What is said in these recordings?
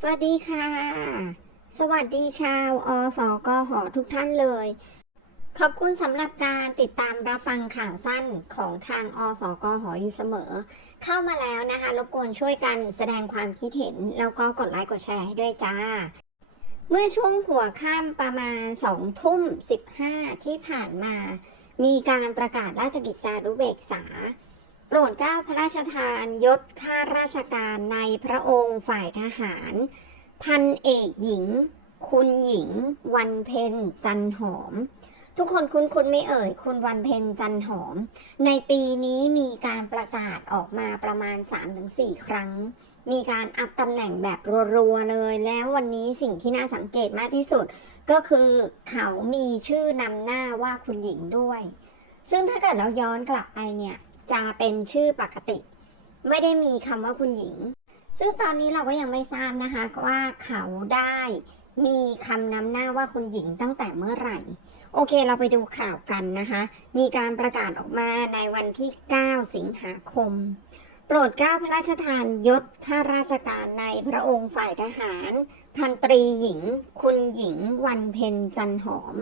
สวัสดีค่ะ สวัสดีชาวอสกหอทุกท่านเลย ขอบคุณสำหรับการติดตามรับฟังข่าวสั้นของทางอสกหออยู่เสมอ เข้ามาแล้วนะคะรบกวนช่วยกันแสดงความคิดเห็น แล้วก็กดไลค์กดแชร์ให้ด้วยจ้า เมื่อช่วงหัวค่ำประมาณ2ทุ่ม15ที่ผ่านมา มีการประกาศราชกิจจานุเบกษา โปรดเกล้าพระราชทานยศข้าราชการในพระองค์ฝ่ายทหาร พันเอกหญิง คุณหญิง วันเพ็ญจันหอม ทุกคนคุ้นคุ้นไม่เอ่ย คุณวันเพ็ญจันหอม ในปีนี้มีการประกาศออกมาประมาณ 3-4 ครั้ง มีการอัพตำแหน่งแบบรัวๆเลย แล้ววันนี้สิ่งที่น่าสังเกตมากที่สุด ก็คือเขามีชื่อนำหน้าว่าคุณหญิงด้วย ซึ่งถ้าเกิดเราย้อนกลับไปเนี่ย จะเป็นชื่อปกติ ไม่ได้มีคำว่าคุณหญิง ซึ่งตอนนี้เราก็ยังไม่ทราบนะคะว่าเขาได้มีคำนำหน้าว่าคุณหญิงตั้งแต่เมื่อไหร่ โอเคเราไปดูข่าวกันนะคะ มีการประกาศออกมาในวันที่ 9 สิงหาคม โปรดเกล้าพระราชทานยศข้าราชการในพระองค์ฝ่ายทหาร พันตรีหญิง คุณหญิงวันเพ็ญจันหอม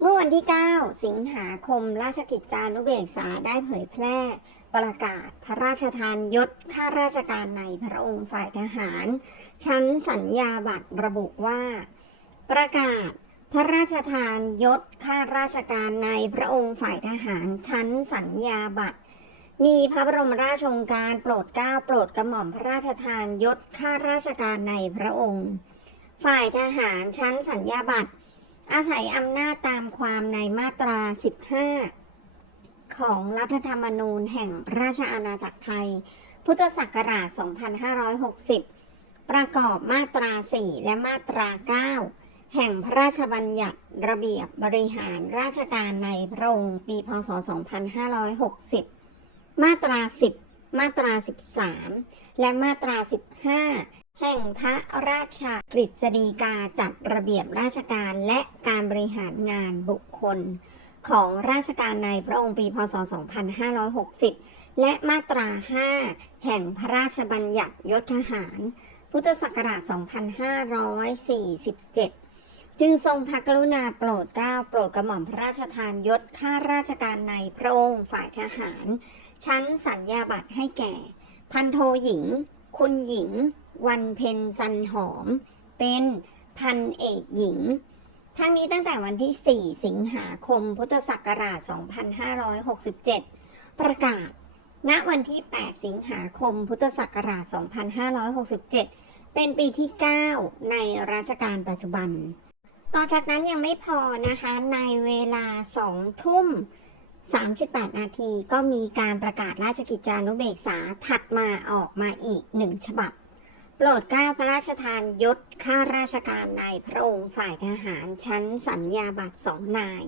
เมื่อวันที่ 9 สิงหาคม ราชกิจจานุเบกษาได้เผยแพร่ ประกาศพระราชทานยศข้าราชการในพระองค์ฝ่ายทหาร ชั้นสัญญาบัตรระบุว่า ประกาศพระราชทานยศข้าราชการในพระองค์ฝ่ายทหารชั้นสัญญาบัตร มีพระบรมราชโองการโปรดเกล้าโปรดกระหม่อมพระราชทานยศข้าราชการในพระองค์ ฝ่ายทหารชั้นสัญญาบัตร อาศัยอำนาจตามความในมาตรา 15 ของรัฐธรรมนูญแห่งราชอาณาจักรไทย พุทธศักราช 2560 ประกอบมาตรา 4 และมาตรา 9 แห่งพระราชบัญญัติระเบียบบริหารราชการในพระองค์ปี พศ 2560 มาตรา 10 มาตรา 13 และมาตรา 15 แห่งพระราชกฤษฎีกาจัดระเบียบราชการและการบริหารงานบุคคล ของราชการในพระองค์ปีพศ 2560 และมาตรา 5 แห่งพระราชบัญญัติยศทหาร พุทธศักราช 2547 จึงทรงพระกรุณาโปรดเกล้าโปรดกระหม่อมพระราชทานยศข้าราชการในพระองค์ฝ่ายทหาร ชั้นสัญญาบัตรให้แก่ พันโทหญิง คุณหญิง วันเพ็ญจันหอม เป็นพันเอกหญิง ทั้งนี้ตั้งแต่วันที่ 4 สิงหาคม พุทธศักราช 2567 ประกาศ ณ วันที่ 8 สิงหาคม พุทธศักราช 2567 เป็นปีที่ 9 ในรัชกาลปัจจุบัน ต่อจากนั้นยังไม่พอนะคะ ในเวลา 2 ทุ่ม38 นาทีก็มีการประกาศราชกิจจานุเบกษาถัดมาออกมาอีกหนึ่งฉบับ โปรดเกล้าพระราชทานยศข้าราชการในพระองค์ฝ่ายทหารชั้นสัญญาบัตรสองนาย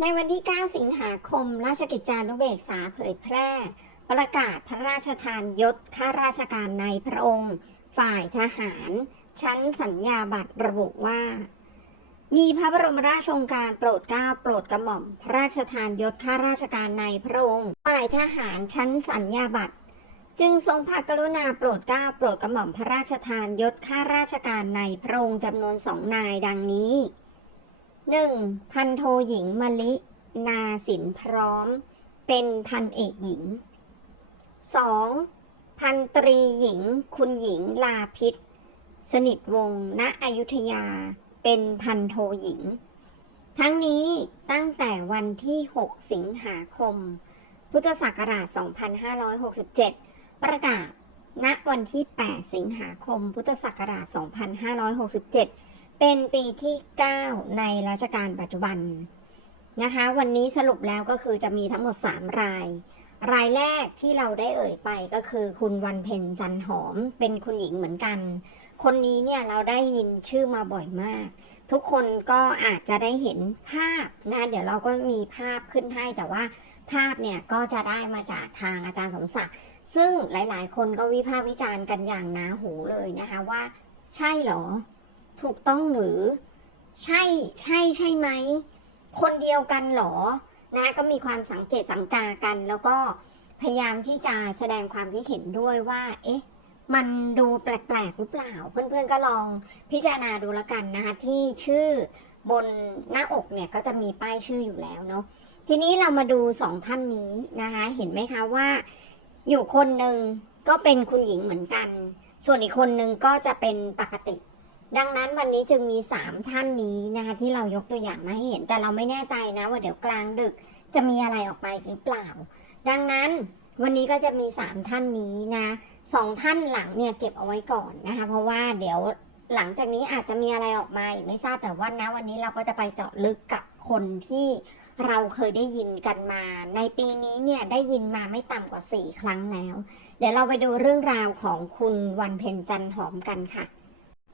ในวันที่ 9 สิงหาคม ราชกิจจานุเบกษาเผยแพร่ ประกาศพระราชทานยศข้าราชการในพระองค์ ฝ่ายทหาร ชั้นสัญญาบัตรระบุว่า มีพระบรมราชโองการโปรดเกล้าโปรดกระหม่อม พระราชทานยศข้าราชการในพระองค์ ฝ่ายทหารชั้นสัญญาบัตร จึงทรงพระกรุณาโปรดเกล้าโปรดกระหม่อมพระราชทานยศข้าราชการในพระองค์จำนวนสองนายดังนี้ 1. พันโทหญิงมลิ นาสินพร้อม เป็นพันเอกหญิง 2. พันตรีหญิง คุณหญิงลาพิษ สนิทวงศ์ณอยุธยา เป็นพันโทหญิง ทั้งนี้ตั้งแต่วันที่ 6 สิงหาคม พุทธศักราช 2567 ประกาศณวันที่ 8 สิงหาคม พุทธศักราช 2567 เป็นปีที่ 9 ในรัชกาลปัจจุบันนะคะ วันนี้สรุปแล้วก็คือจะมีทั้งหมด 3 ราย รายแรกที่เราได้เอ่ยไปก็คือคุณวันเพ็ญจันหอม เป็นคุณหญิงเหมือนกัน คนนี้เนี่ยเราได้ยินชื่อมาบ่อยมาก ทุกคนก็อาจจะได้เห็นภาพนะเดี๋ยวเราก็มีภาพขึ้นให้แต่ว่าภาพเนี่ยก็จะได้มาจากทางอาจารย์สมศักดิ์ ซึ่งหลาย ๆ คนก็วิพากษ์วิจารณ์กันอย่างหนาหูเลยนะคะว่า ใช่เหรอ ถูกต้องหรือ ใช่ใช่ใช่ไหม คนเดียวกันเหรอนะก็มีความสังเกตสังกากัน แล้วก็พยายามที่จะแสดงความคิดเห็นด้วยว่า เอ๊ะ มันดูแปลกๆหรือเปล่า เพื่อนๆก็ลองพิจารณาดูแล้วกันนะคะที่ชื่อบนหน้าอกเนี่ยก็จะมีป้ายชื่ออยู่แล้วเนาะทีนี้เรามาดูสองท่านนี้นะคะเห็นไหมคะว่า อยู่คนหนึ่งก็เป็นคุณหญิงเหมือนกัน ส่วนอีกคนหนึ่งก็จะเป็นปกติ ดังนั้นวันนี้จึงมี 3 ท่านนี้นะคะที่เรายกตัวอย่างมาให้เห็น แต่เราไม่แน่ใจนะว่าเดี๋ยวกลางดึกจะมีอะไรออกไปหรือเปล่า ดังนั้นวันนี้ก็จะมี 3 ท่านนี้นะสองท่านหลังเนี่ยเก็บเอาไว้ก่อนนะคะ เพราะว่าเดี๋ยวหลังจากนี้อาจจะมีอะไรออกมาอีกไม่ทราบแต่ว่านะวันนี้เราก็จะไปเจาะลึกกับ คนที่เราเคยได้ยินกันมา ในปีนี้เนี่ยได้ยินมาไม่ต่ำกว่า 4 ครั้งแล้ว เดี๋ยวเราไปดูเรื่องราวของคุณวันเพ็ญจันหอมกันค่ะ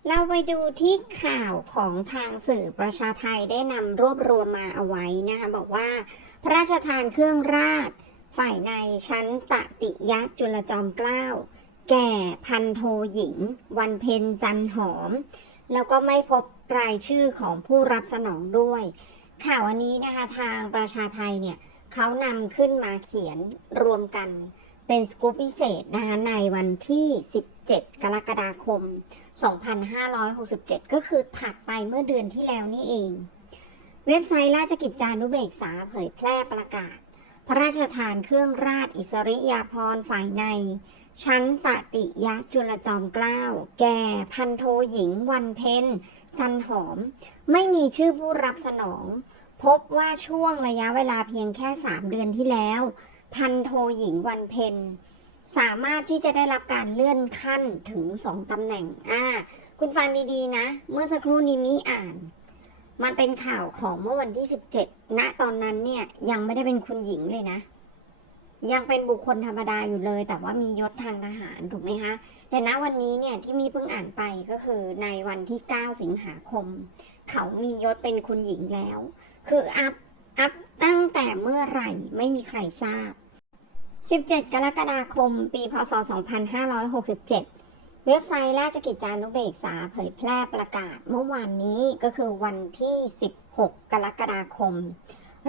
เราไปดูที่ข่าวของทางสื่อประชาไทยได้นำรวบรวมมาเอาไว้นะคะบอกว่า พระราชทานเครื่องราช ฝ่ายในชั้นตติยะจุลจอมเกล้าแก่พันโทหญิง วันเพ็ญจันหอม แล้วก็ไม่พบรายชื่อของผู้รับสนองด้วย ข่าวอันนี้นะคะทางประชาไทยเนี่ยเขานำขึ้นมาเขียนรวมกันเป็นสกู๊ปพิเศษนะคะในวันที่ 17 กรกฎาคม 2567 ก็คือถัดไปเมื่อเดือนที่แล้วนี่เอง เว็บไซต์ราชกิจจานุเบกษาเผยแพร่ประกาศ พระราชทานเครื่องราชอิสริยาภรณ์ฝ่ายใน ชั้นตติยะจุลจอมเกล้า แก่พันโทหญิงวันเพ็ญจันหอม ไม่มีชื่อผู้รับสนอง พบว่าช่วงระยะเวลาเพียงแค่ 3 เดือนที่แล้ว พันโทหญิงวันเพ็ญสามารถที่จะได้รับการเลื่อนขั้นถึง 2 ตำแหน่ง อ่า คุณฟังดีๆนะ เมื่อสักครู่นี้มีอ่าน มันเป็นข่าวของเมื่อวันที่ 17 ณ ตอนนั้นเนี่ย ยังไม่ได้เป็นคุณหญิงเลยนะ ยังเป็นบุคคลธรรมดาอยู่เลย แต่ว่ามียศทางทหารถูกไหมคะ แต่ณวันนี้เนี่ยที่มีเพิ่งอ่านไปก็คือในวันที่ 9 สิงหาคม เขามียศเป็นคุณหญิงแล้ว คืออัพ อัพตั้งแต่เมื่อไหร่ไม่มีใครทราบ 17 กรกฎาคม ปี พศ 2567 เว็บไซต์ราชกิจจานุเบกษาเผยแพร่ประกาศเมื่อวานนี้ก็คือวันที่ 16 กรกฎาคม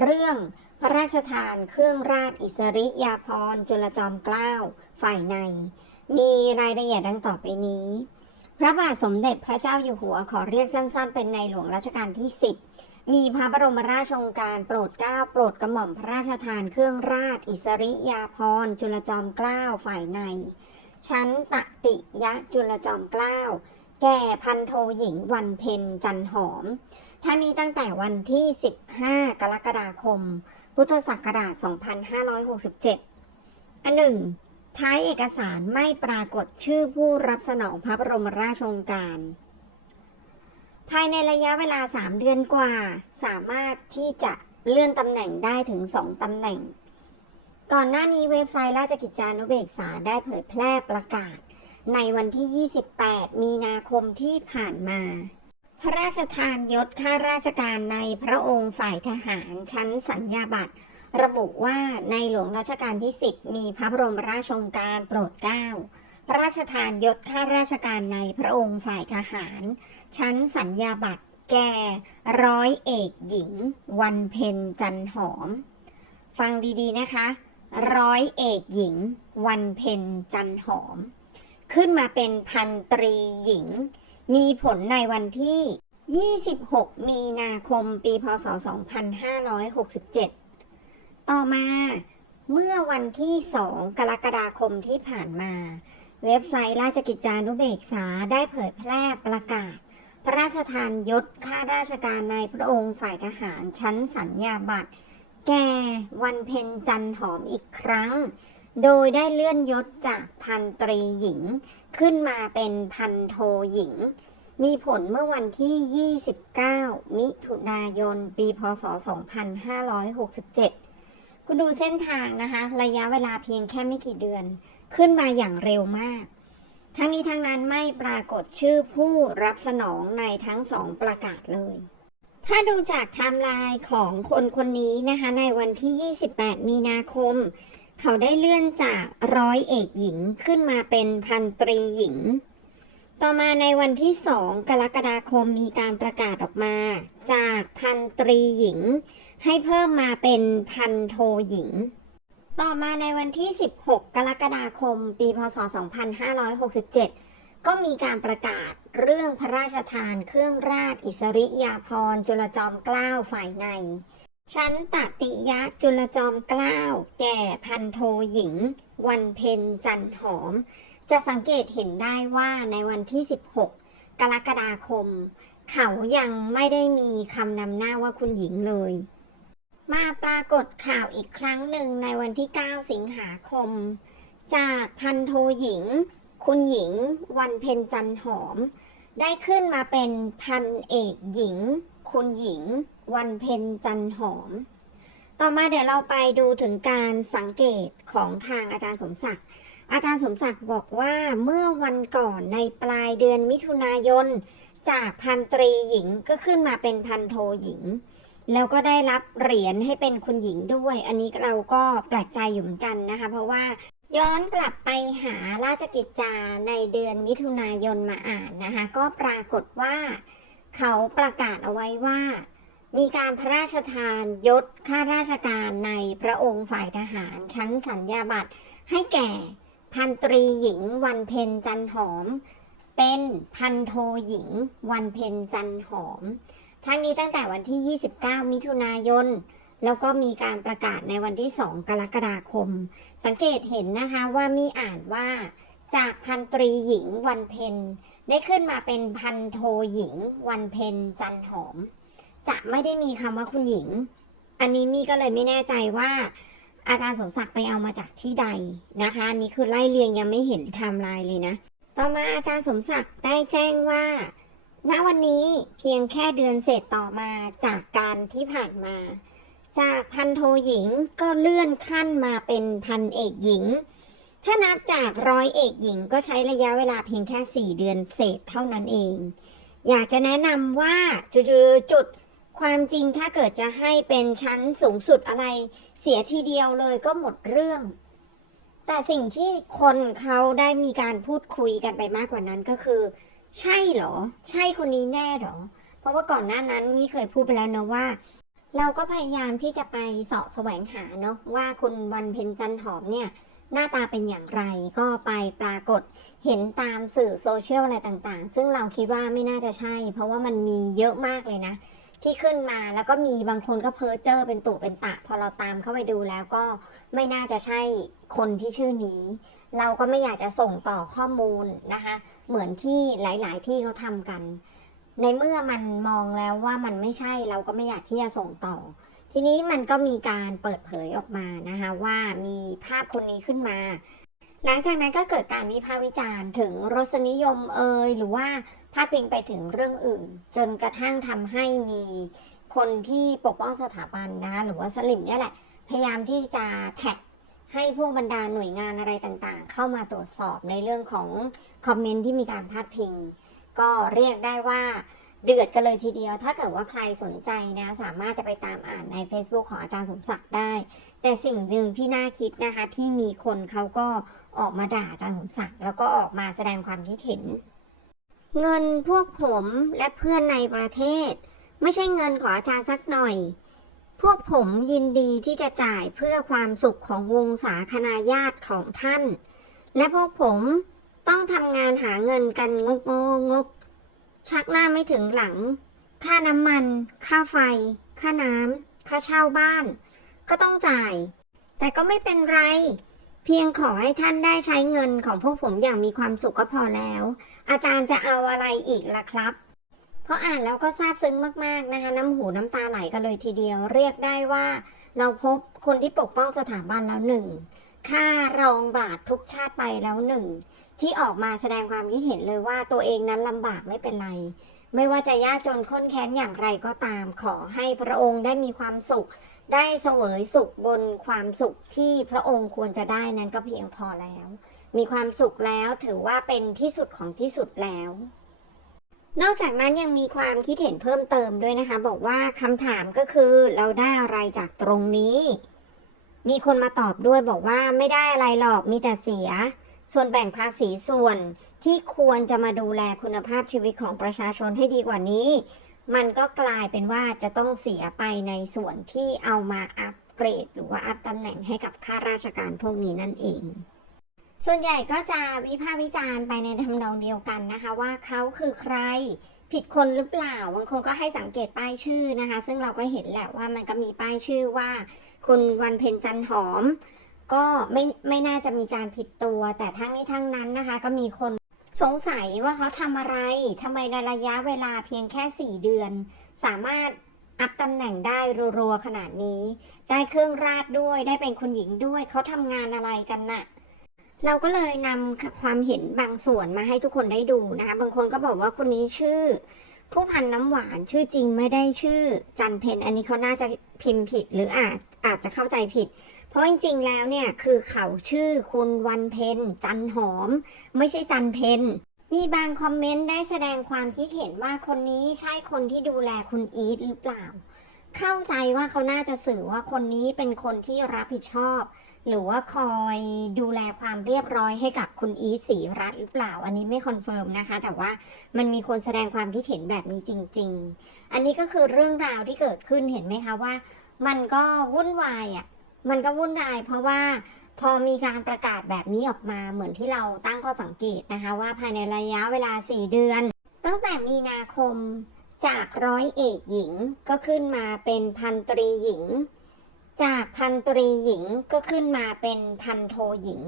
เรื่องพระราชทานเครื่องราชอิสริยาภรณ์จุลจอมเกล้าฝ่ายใน มีรายละเอียดดังต่อไปนี้ พระบาทสมเด็จพระเจ้าอยู่หัวขอเรียกสั้น ๆ เป็นในหลวงรัชกาลที่ 10 มีพระบรมราชโองการโปรดเกล้าโปรดกระหม่อมพระราชทานเครื่องราชอิสริยาภรณ์จุลจอมเกล้าฝ่ายใน ชั้นตติยะจุลจอมเกล้าแก่พันโทหญิงวันเพ็ญจันหอมทั้งนี้ตั้งแต่วันที่ 15 กรกฎาคม พุทธศักราช 2567 อันหนึ่งท้ายเอกสารไม่ปรากฏชื่อผู้รับสนองพระบรมราชโองการ ภายในระยะเวลา 3 เดือนกว่า สามารถที่จะเลื่อนตำแหน่งได้ถึง 2 ตำแหน่ง ก่อนหน้านี้เว็บไซต์ราชกิจจานุเบกษาได้เผยแพร่ประกาศ ในวันที่ 28 มีนาคมที่ผ่านมา พระราชทานยศข้าราชการในพระองค์ฝ่ายทหารชั้นสัญญาบัตรระบุว่าในหลวงรัชกาลที่ 10 มีพระบรมราชโองการโปรดเกล้า พระราชทานยศข้าราชการในพระองค์ฝ่ายทหาร ชั้นสัญญาบัตรแก่ร้อยเอกหญิง วันเพ็ญจันหอม ฟังดีๆนะคะ ร้อยเอกหญิง วันเพ็ญจันหอม ขึ้นมาเป็นพันตรีหญิง มีผลในวันที่ 26 มีนาคม ปี พศ 2567 ต่อมาเมื่อวันที่ 2 กรกฎาคมที่ผ่านมา เว็บไซต์ราชกิจจานุเบกษาได้เผยแพร่ประกาศ พระราชทานยศข้าราชการในพระองค์ฝ่ายทหารชั้นสัญญาบัตร แก่วันเพ็ญจันหอมอีกครั้ง โดยได้เลื่อนยศจากพันตรีหญิง ขึ้นมาเป็นพันโทหญิง มีผลเมื่อวันที่ 29 มิถุนายน ปีพศ 2567 คุณดูเส้นทางนะคะ ระยะเวลาเพียงแค่ไม่กี่เดือน ขึ้นมาอย่างเร็วมาก ทั้งนี้ทั้งนั้นไม่ปรากฏชื่อผู้รับสนองในทั้งสองประกาศเลย ถ้าดูจากไทม์ไลน์ของคนคนนี้นะคะ ในวันที่ 28 มีนาคม เขาได้เลื่อนจากร้อยเอกหญิงขึ้นมาเป็นพันตรีหญิง ต่อมาในวันที่ 2 กรกฎาคมมีการประกาศออกมา จากพันตรีหญิง ให้เพิ่มมาเป็นพันโทหญิง ต่อมาในวันที่ 16 กรกฎาคม ปีพศ 2567 ก็มีการประกาศเรื่องพระราชทานเครื่องราชอิสริยาภรณ์จุลจอมเกล้าฝ่ายใน ชั้นตติยะจุลจอมเกล้าแก่พันโทหญิง วันเพ็ญจันหอม จะสังเกตเห็นได้ว่าในวันที่ 16 กรกฎาคม เขายังไม่ได้มีคำนำหน้าว่าคุณหญิงเลย มาปรากฏข่าวอีกครั้งหนึ่งในวันที่ 9 สิงหาคม จากพันโทหญิง คุณหญิง วันเพ็ญจันหอม ได้ขึ้นมาเป็นพันเอกหญิง คุณหญิง วันเพ็ญจันหอม ต่อมาเดี๋ยวเราไปดูถึงการสังเกตของทางอาจารย์สมศักดิ์ อาจารย์สมศักดิ์บอกว่าเมื่อวันก่อนในปลายเดือนมิถุนายน จากพันตรีหญิงก็ขึ้นมาเป็นพันโทหญิง แล้วก็ได้รับเหรียญให้เป็นคุณหญิงด้วย อันนี้เราก็แปลกใจอยู่เหมือนกันนะคะ เพราะว่าย้อนกลับไปหาราชกิจจาในเดือนมิถุนายนมาอ่านนะคะ ก็ปรากฏว่าเขาประกาศเอาไว้ว่า มีการพระราชทานยศข้าราชการในพระองค์ฝ่ายทหารชั้นสัญญาบัตรให้แก่พันตรีหญิงวันเพ็ญจันหอม เป็นพันโทหญิงวันเพ็ญจันหอม ทั้งนี้ตั้งแต่วันที่ 29 มิถุนายน แล้วก็มีการประกาศในวันที่ 2 กรกฎาคม สังเกตเห็นนะคะว่ามีอ่านว่าจากพันตรีหญิงวันเพ็ญได้ขึ้นมาเป็นพันโทหญิงวันเพ็ญจันหอม จะไม่ได้มีคำว่าคุณหญิง อันนี้มีก็เลยไม่แน่ใจว่า อาจารย์สมศักดิ์ไปเอามาจากที่ใดนะคะ อันนี้คือไล่เรียงยังไม่เห็นไทม์ไลน์เลยนะ ต่อมาอาจารย์สมศักดิ์ได้แจ้งว่า ณวันนี้เพียงแค่เดือนเศษต่อมาจากการที่ผ่านมา จากพันโทหญิงก็เลื่อนขั้นมาเป็นพันเอกหญิง ถ้านับจากร้อยเอกหญิงก็ใช้ระยะเวลาเพียงแค่ 4 เดือนเศษเท่านั้นเอง อยากจะแนะนำว่าจุดๆจุดความจริงถ้าเกิดจะให้เป็นชั้นสูงสุดอะไร เสียทีเดียวเลยก็หมดเรื่อง แต่สิ่งที่คนเขาได้มีการพูดคุยกันไปมากกว่านั้นก็คือ ใช่เหรอ ใช่คนนี้แน่เหรอ เพราะว่าก่อนหน้านั้นมี่เคยพูดไปแล้วนะว่า เราก็พยายามที่จะไปเสาะแสวงหาเนาะว่าคุณวันเพ็ญจันหอมเนี่ยหน้าตาเป็นอย่างไรก็ไปปรากฏเห็นตามสื่อโซเชียลอะไรต่างๆ ซึ่งเราคิดว่าไม่น่าจะใช่ เพราะว่ามันมีเยอะมากเลยนะ ที่ขึ้นมาแล้วก็มีบางคนก็เพ้อเจ้อเป็นตุเป็นตะ พอเราตามเข้าไปดูแล้วก็ไม่น่าจะใช่คนที่ชื่อนี้ เราก็ไม่อยากจะส่งต่อข้อมูลนะคะ เหมือนที่หลาย ๆ ที่เขาทำกัน ในเมื่อมันมองแล้วว่ามันไม่ใช่เราก็ไม่อยากที่จะส่งต่อ ทีนี้มันก็มีการเปิดเผยออกมานะคะว่ามีภาพคนนี้ขึ้นมา หลังจากนั้นก็เกิดการวิพากษ์วิจารณ์ถึงรสนิยมเอ่ยหรือว่าพาดพิงไปถึงเรื่องอื่น จนกระทั่งทำให้มีคนที่ปกป้องสถาบันนะคะหรือว่าสลิมเนี่ยแหละ พยายามที่จะแท็กให้พวกบรรดาหน่วยงานอะไรต่างๆ เข้ามาตรวจสอบในเรื่องของคอมเมนต์ที่มีการพาดพิง ก็เรียกได้ว่าเดือดกันเลยทีเดียว ถ้าเกิดว่าใครสนใจนะ สามารถจะไปตามอ่านใน Facebook ของอาจารย์สมศักดิ์ได้ แต่สิ่งหนึ่งที่น่าคิดนะคะ ที่มีคนเขาก็ออกมาด่าอาจารย์สมศักดิ์แล้วก็ออกมาแสดงความคิดเห็น เงินพวกผมและเพื่อนในประเทศ ไม่ใช่เงินของอาจารย์สักหน่อย พวกผมยินดีที่จะจ่ายเพื่อความสุขของวงศาคณาญาติของท่าน และพวกผมต้องทำงานหาเงินกันงกงงกชักหน้าไม่ถึงหลัง ค่าน้ำมัน ค่าไฟ ค่าน้ำ ค่าเช่าบ้าน ก็ต้องจ่าย แต่ก็ไม่เป็นไร เพียงขอให้ท่านได้ใช้เงินของพวกผมอย่างมีความสุขก็พอแล้ว อาจารย์จะเอาอะไรอีกล่ะครับ เพราะอ่านแล้วก็ซาบซึ้งมากๆนะคะ น้ำหูน้ำตาไหลกันเลยทีเดียว เรียกได้ว่า เราพบคนที่ปกป้องสถาบันแล้วหนึ่งค่ารองบาททุกชาติไปแล้วหนึ่งที่ออกมาแสดงความคิดเห็นเลยว่าตัวเองนั้นลำบากไม่เป็นไร ไม่ว่าจะยากจนข้นแค้นอย่างไรก็ตาม ขอให้พระองค์ได้มีความสุข ได้เสวยสุขบนความสุขที่พระองค์ควรจะได้นั้นก็เพียงพอแล้ว มีความสุขแล้วถือว่าเป็นที่สุดของที่สุดแล้วนอกจากนั้นยังมีความคิดเห็นเพิ่มเติมด้วยนะคะ บอกว่าคำถามก็คือเราได้อะไรจากตรงนี้ มีคนมาตอบด้วยบอกว่าไม่ได้อะไรหรอกมีแต่เสีย ส่วนแบ่งภาษีส่วนที่ควรจะมาดูแลคุณภาพชีวิตของประชาชนให้ดีกว่านี้ มันก็กลายเป็นว่าจะต้องเสียไปในส่วนที่เอามาอัพเกรด หรือว่าอัพตำแหน่งให้กับข้าราชการพวกนี้นั่นเอง ส่วนใหญ่ก็จะวิพากษ์วิจารณ์ไปในทำนองเดียวกันนะคะ ว่าเขาคือใครผิดคนหรือเปล่า บางคนก็ให้สังเกตป้ายชื่อนะคะ ซึ่งเราก็เห็นแหละว่ามันก็มีป้ายชื่อว่า คุณวันเพ็ญจันหอม ก็ไม่ไม่น่าจะมีการผิดตัว แต่ทั้งนี้ทั้งนั้นนะคะ ก็มีคนสงสัยว่าเขาทำอะไรทำไมในระยะเวลาเพียงแค่ 4 เดือน สามารถอัพตำแหน่งได้รัวๆขนาดนี้ ได้เครื่องราชด้วยได้เป็นคุณหญิงด้วย เขาทำงานอะไรกันน่ะเราก็เลยนำความเห็นบางส่วนมาให้ทุกคนได้ดูนะคะบางคนก็บอกว่าคนนี้ชื่อ ผู้พันน้ำหวานชื่อจริงไม่ได้ชื่อจันเพนอันนี้เขาน่าจะพิมพ์ผิดหรืออาจอาจจะเข้าใจผิด ราะจริงๆแล้วเนี่ยคือเขาชื่อคุณวันเพนจันหอม ไม่ใช่จันเพนมีบางคอมเมนต์ได้แสดงความคิดเห็นว่าคนนี้ใช่คนที่ดูแลคุณอีทหรือเปล่า เข้าใจว่าเขาน่าจะสื่อว่าคนนี้เป็นคนที่รับผิดชอบ หรือว่าคอยดูแลความเรียบร้อยให้กับคุณอีทศรีรัตน์หรือเปล่า อันนี้ไม่คอนเฟิร์มนะคะ แต่ว่ามันมีคนแสดงความคิดเห็นแบบนี้จริง ๆ อันนี้ก็คือเรื่องราวที่เกิดขึ้นเห็นไหมคะว่า มันก็วุ่นวายอะ มันก็วุ่นวายเพราะว่าพอมีการประกาศแบบนี้ออกมาเหมือนที่เราตั้งข้อสังเกตนะคะว่าภายในระยะเวลา 4 เดือน ตั้งแต่มีนาคมจากร้อยเอกหญิงก็ขึ้นมาเป็นพันตรีหญิง จากพันตรีหญิงก็ขึ้นมาเป็นพันโทหญิง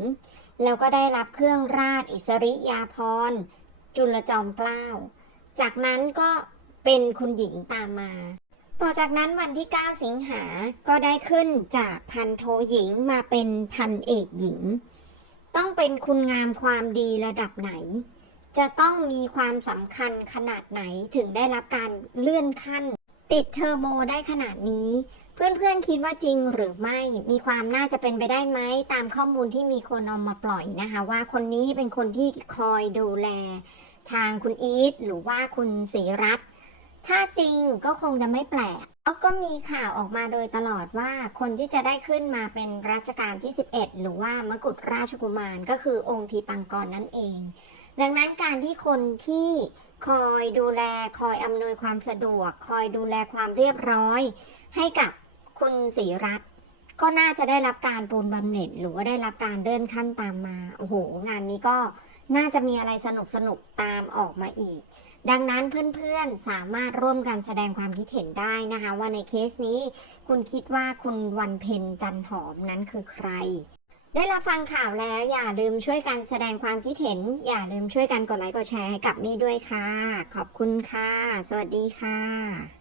แล้วก็ได้รับเครื่องราชอิสริยาภรณ์จุลจอมเกล้า จากนั้นก็เป็นคุณหญิงตามมา ต่อจากนั้นวันที่ 9 สิงหา ก็ได้ขึ้นจากพันโทหญิงมาเป็นพันเอกหญิง ต้องเป็นคุณงามความดีระดับไหน จะต้องมีความสำคัญขนาดไหนถึงได้รับการเลื่อนขั้น ติดเทอร์โบได้ขนาดนี้ เพื่อนๆคิดว่าจริงหรือไม่ มีความน่าจะเป็นไปได้ไหม ตามข้อมูลที่มีคนเอามาปล่อยนะคะ ว่าคนนี้เป็นคนที่คอยดูแล ทางคุณอีทหรือว่าคุณศรีรัตน์ ถ้าจริงก็คงจะไม่แปลกแล้วก็มีข่าวออกมาโดยตลอดว่าคนที่จะได้ขึ้นมาเป็นรัชกาลที่ 11 หรือว่ามกุฎราชกุมารก็คือองค์ทีปังกรนั่นเอง ดังนั้นการที่คนที่คอยดูแลคอยอำนวยความสะดวก คอยดูแลความเรียบร้อย ให้กับคุณศรีรัตน์ก็น่าจะได้รับการปูนบำเหน็จ หรือว่าได้รับการเลื่อนขั้นตามมา โอ้โห งานนี้ก็ น่าจะมีอะไรสนุกสนุกตามออกมาอีก ดังนั้นเพื่อนๆสามารถร่วมกันแสดงความคิดเห็นได้นะคะ ว่าในเคสนี้ คุณคิดว่าคุณวันเพ็ญจันหอมนั้นคือใคร ได้รับฟังข่าวแล้วอย่าลืมช่วยกันแสดงความคิดเห็น อย่าลืมช่วยกันกดไลค์กดแชร์ให้กับมี่ด้วยค่ะ ขอบคุณค่ะ สวัสดีค่ะ